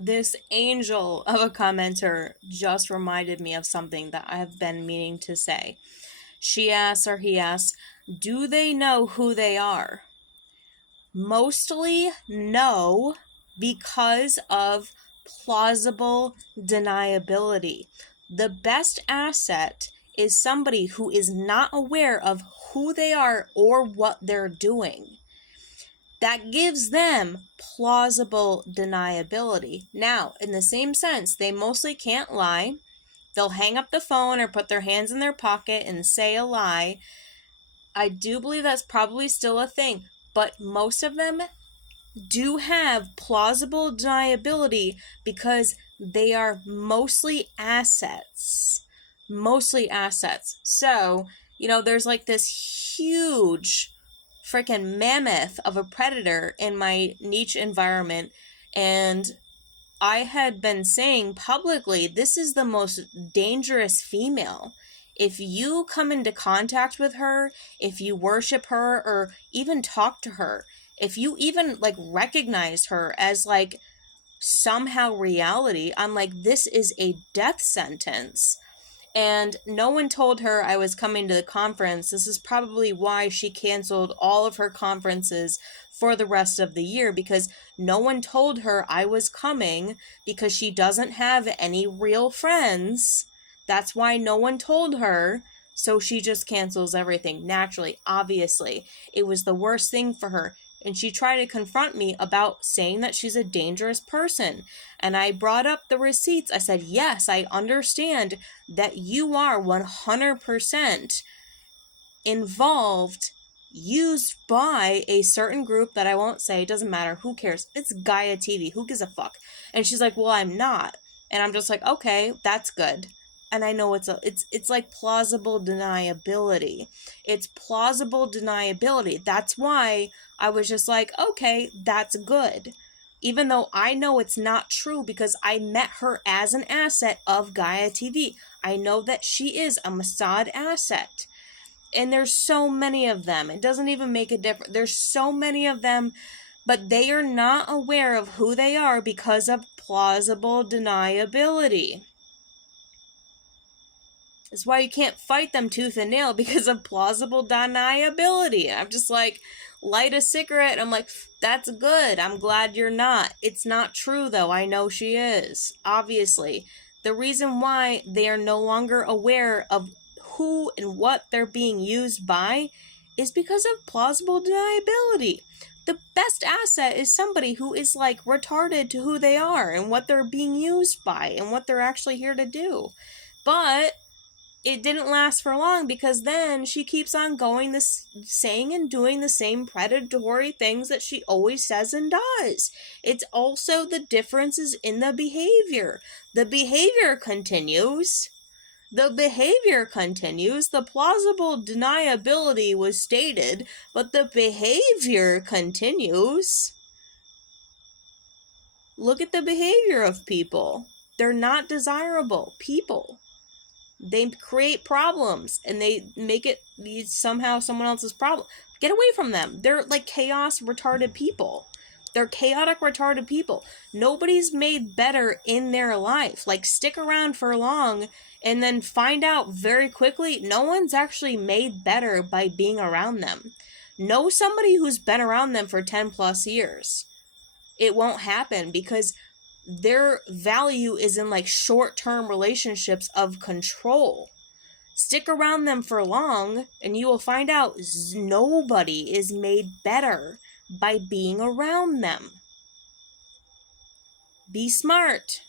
This angel of a commenter just reminded me of something that I have been meaning to say. She asks, or he asks, do they know who they are? Mostly no, because of plausible deniability. The best asset is somebody who is not aware of who they are or what they're doing. That gives them plausible deniability. Now, in the same sense, they mostly can't lie. They'll hang up the phone or put their hands in their pocket and say a lie. I do believe that's probably still a thing, but most of them do have plausible deniability because they are mostly assets. Mostly assets. So, there's like this huge freaking mammoth of a predator in my niche environment, and I had been saying publicly, this is the most dangerous female. If you come into contact with her, if you worship her or even talk to her, if you even recognize her as somehow reality, I'm like, this is a death sentence. And no one told her I was coming to the conference. This is probably why she canceled all of her conferences for the rest of the year, because no one told her I was coming, because she doesn't have any real friends. That's why no one told her. So she just cancels everything. Naturally, obviously, it was the worst thing for her. And she tried to confront me about saying that she's a dangerous person. And I brought up the receipts. I said, yes, I understand that you are 100% involved, used by a certain group that I won't say. It doesn't matter. Who cares? It's Gaia TV. Who gives a fuck? And she's like, well, I'm not. And I'm just like, okay, that's good. And I know it's like plausible deniability. It's plausible deniability. That's why I was just like, okay, that's good. Even though I know it's not true, because I met her as an asset of Gaia TV. I know that she is a Mossad asset. And there's so many of them. It doesn't even make a difference. There's so many of them, but they are not aware of who they are because of plausible deniability. That's why you can't fight them tooth and nail, because of plausible deniability. I'm just like, light a cigarette. I'm like, that's good. I'm glad you're not. It's not true, though. I know she is. Obviously. The reason why they are no longer aware of who and what they're being used by is because of plausible deniability. The best asset is somebody who is retarded to who they are and what they're being used by and what they're actually here to do. But it didn't last for long, because then she keeps on going saying and doing the same predatory things that she always says and does. It's also the differences in the behavior. The behavior continues. The behavior continues. The plausible deniability was stated, but the behavior continues. Look at the behavior of people. They're not desirable people. They create problems, and they make it somehow someone else's problem. Get away from them. They're chaos retarded people. They're chaotic retarded people. Nobody's made better in their life. Stick around for long and then find out very quickly no one's actually made better by being around them. Know somebody who's been around them for 10 plus years. It won't happen, because their value is in short-term relationships of control. Stick around them for long and you will find out nobody is made better by being around them. Be smart.